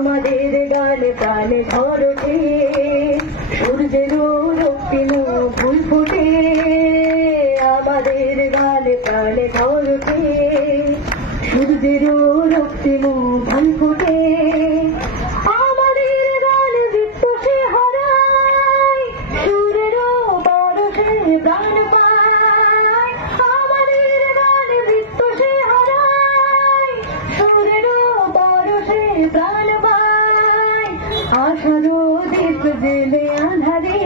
আমাদের গানে প্রাণে ঝরছে সূর্যেরও রক্তিম ফুল ফুটে আমাদের গানে প্রাণে ঝরছে সূর্যেরও রক্তিম ফুল ফুটে আমাদের গান বিত্তসে হারায় সুরেরও পরশে প্রাণ পায় আমাদের গান বিত্তসে হারায় সুরেরও পরশে প্রাণ পায় আশারও দীপ জেলে আঁধারে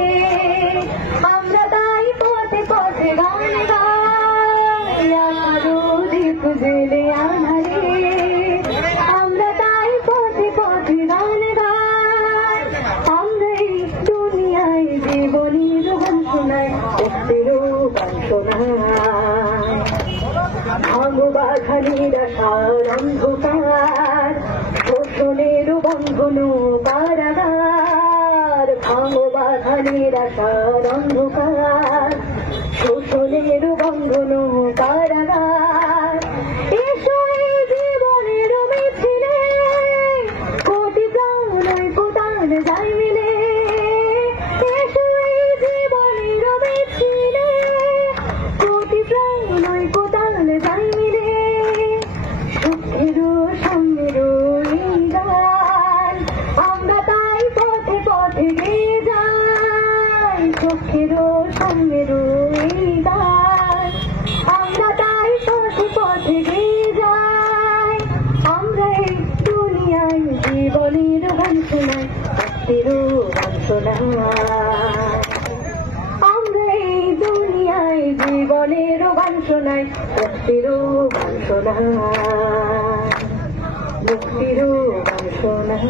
আমরা তাই পথে পথে গান গাই আশারও দীপ জেলে আঁধারে আমরা তাই পথে পথে গান গাই আমরা এই দুনিয়ায় জীবনের গান শোনাই সত্যেরও গান শোনাই ভাঙো বাঘানির আশার অন্ধকার শোষণের বন্ধন কারাগার ভাঙো বাঘানির আশার অন্ধকার শোষণের বন্ধন কারাগার এসো এই জীবনের মিছিলে কোটি প্রাণ কোটান যাই মিলে এসো এই জীবনের মিছিলে কোটি প্রাণ কোটান যাই মিলে সুখেরও সামনেরও এই গান আমরা তাই পথে পথে গেয়ে যাই সুখেরও সামনেরও এই গান আমরা তাই পথে পথে গেয়ে যাই আমরা এই দুনিয়ায় জীবনের গান শোনাই সত্যেরও গান শোনাই আমরা এই দুনিয়ায় জীবনের গান শোনাই মুক্তিরও গান শোনাই মুক্তিরও গান শোনাই